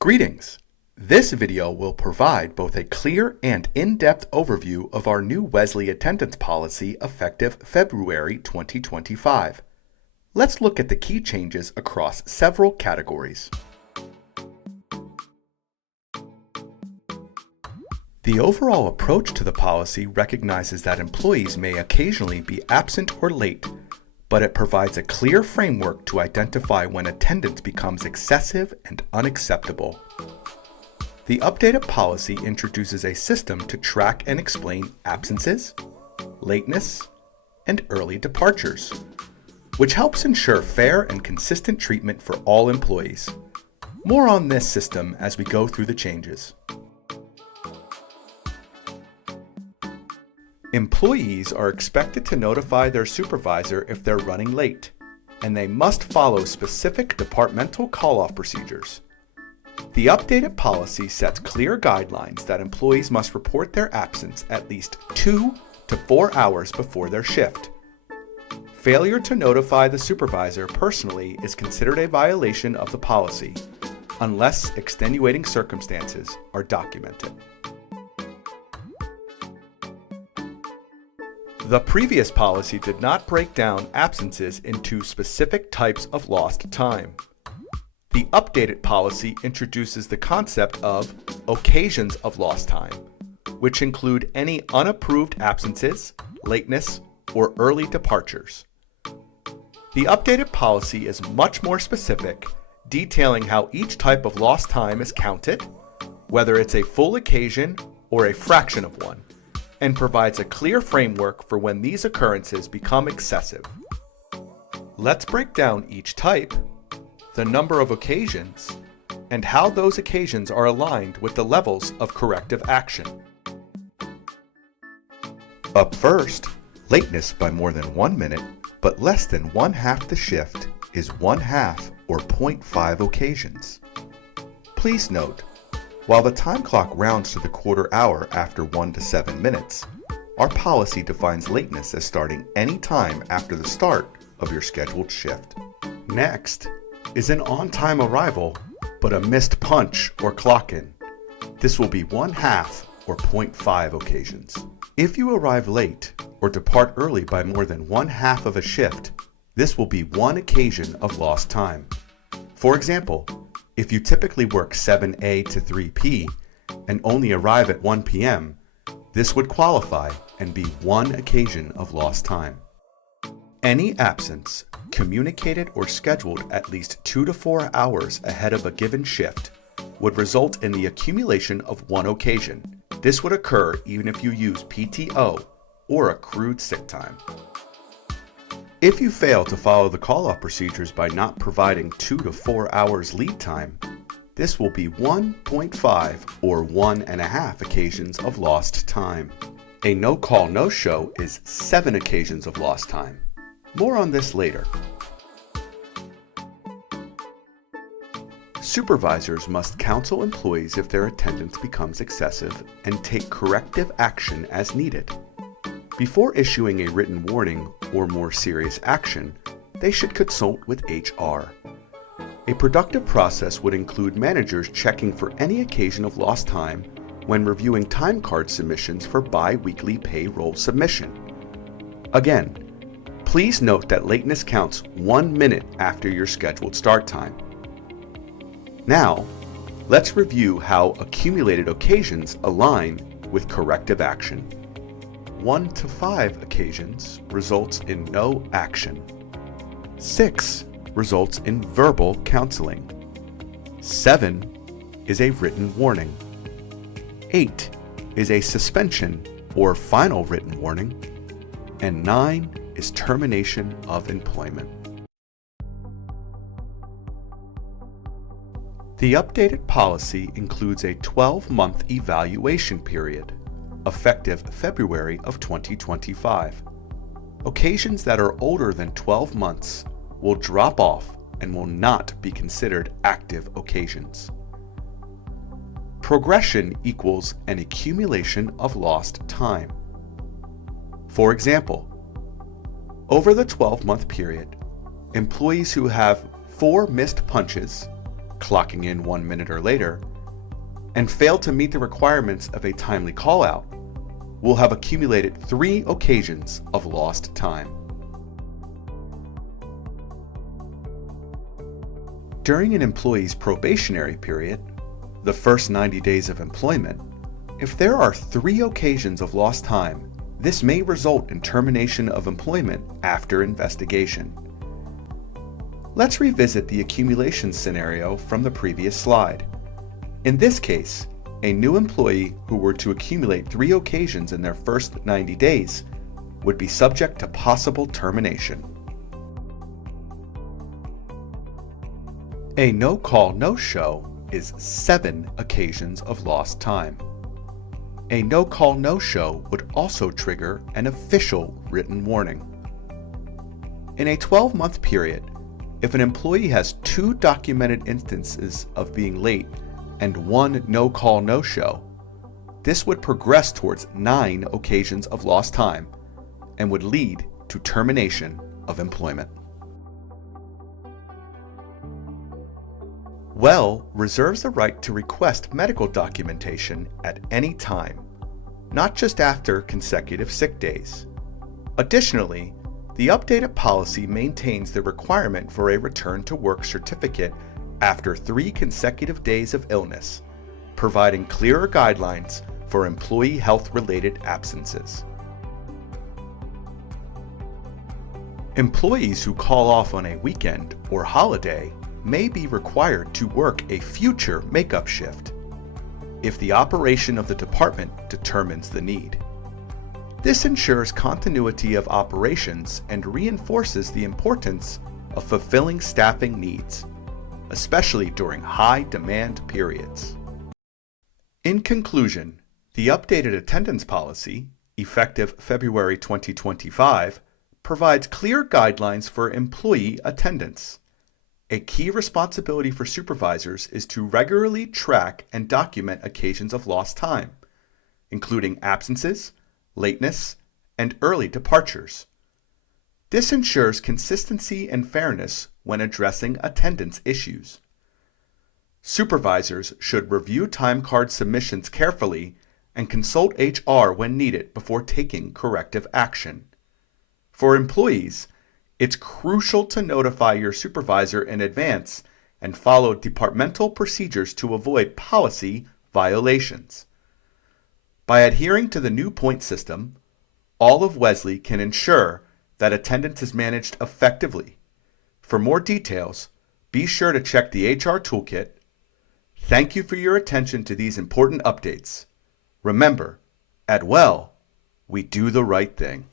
Greetings! This video will provide both a clear and in-depth overview of our new Wesley Attendance Policy effective February 2025. Let's look at the key changes across several categories. The overall approach to the policy recognizes that employees may occasionally be absent or late, but it provides a clear framework to identify when attendance becomes excessive and unacceptable. The updated policy introduces a system to track and explain absences, lateness, and early departures, which helps ensure fair and consistent treatment for all employees. More on this system as we go through the changes. Employees are expected to notify their supervisor if they're running late, and they must follow specific departmental call-off procedures. The updated policy sets clear guidelines that employees must report their absence at least 2 to 4 hours before their shift. Failure to notify the supervisor personally is considered a violation of the policy, unless extenuating circumstances are documented. The previous policy did not break down absences into specific types of lost time. The updated policy introduces the concept of occasions of lost time, which include any unapproved absences, lateness, or early departures. The updated policy is much more specific, detailing how each type of lost time is counted, whether it's a full occasion or a fraction of one, and provides a clear framework for when these occurrences become excessive. Let's break down each type, the number of occasions, and how those occasions are aligned with the levels of corrective action. Up first, lateness by more than 1 minute, but less than 1/2 the shift is 1/2 or 0.5 occasions. Please note, while the time clock rounds to the quarter hour after 1 to 7 minutes, our policy defines lateness as starting any time after the start of your scheduled shift. Next is an on-time arrival, but a missed punch or clock-in. This will be 1/2 or 0.5 occasions. If you arrive late or depart early by more than 1/2 of a shift, this will be 1 occasion of lost time. For example, if you typically work 7 A to 3 P and only arrive at 1 PM, this would qualify and be 1 occasion of lost time. Any absence, communicated or scheduled at least 2 to 4 hours ahead of a given shift, would result in the accumulation of 1 occasion. This would occur even if you use PTO or accrued sick time. If you fail to follow the call-off procedures by not providing 2 to 4 hours lead time, this will be 1.5 or 1.5 occasions of lost time. A no-call, no-show is 7 occasions of lost time. More on this later. Supervisors must counsel employees if their attendance becomes excessive and take corrective action as needed. Before issuing a written warning or more serious action, they should consult with HR. A productive process would include managers checking for any occasion of lost time when reviewing time card submissions for bi-weekly payroll submission. Again, please note that lateness counts 1 minute after your scheduled start time. Now, let's review how accumulated occasions align with corrective action. 1 to 5 occasions results in no action. 6 results in verbal counseling. 7 is a written warning. 8 is a suspension or final written warning. And 9 is termination of employment. The updated policy includes a 12-month evaluation period, effective February of 2025. Occasions that are older than 12 months will drop off and will not be considered active occasions. Progression equals an accumulation of lost time. For example, over the 12-month period, employees who have 4 missed punches, clocking in 1 minute or later, and failed to meet the requirements of a timely call-out, will have accumulated 3 occasions of lost time. During an employee's probationary period, the first 90 days of employment, if there are 3 occasions of lost time, this may result in termination of employment after investigation. Let's revisit the accumulation scenario from the previous slide. In this case, a new employee who were to accumulate 3 occasions in their first 90 days would be subject to possible termination. A no-call, no-show is 7 occasions of lost time. A no-call, no-show would also trigger an official written warning. In a 12-month period, if an employee has 2 documented instances of being late and 1 no-call, no-show, this would progress towards 9 occasions of lost time and would lead to termination of employment. WEL reserves the right to request medical documentation at any time, not just after consecutive sick days. Additionally, the updated policy maintains the requirement for a return to work certificate after 3 consecutive days of illness, providing clearer guidelines for employee health-related absences. Employees who call off on a weekend or holiday may be required to work a future makeup shift if the operation of the department determines the need. This ensures continuity of operations and reinforces the importance of fulfilling staffing needs, especially during high-demand periods. In conclusion, the updated attendance policy, effective February 2025, provides clear guidelines for employee attendance. A key responsibility for supervisors is to regularly track and document occasions of lost time, including absences, lateness, and early departures. This ensures consistency and fairness when addressing attendance issues. Supervisors should review time card submissions carefully and consult HR when needed before taking corrective action. For employees, it's crucial to notify your supervisor in advance and follow departmental procedures to avoid policy violations. By adhering to the new point system, all of Wesley can ensure that attendance is managed effectively. For more details, be sure to check the HR Toolkit. Thank you for your attention to these important updates. Remember, at WEL, we do the right thing.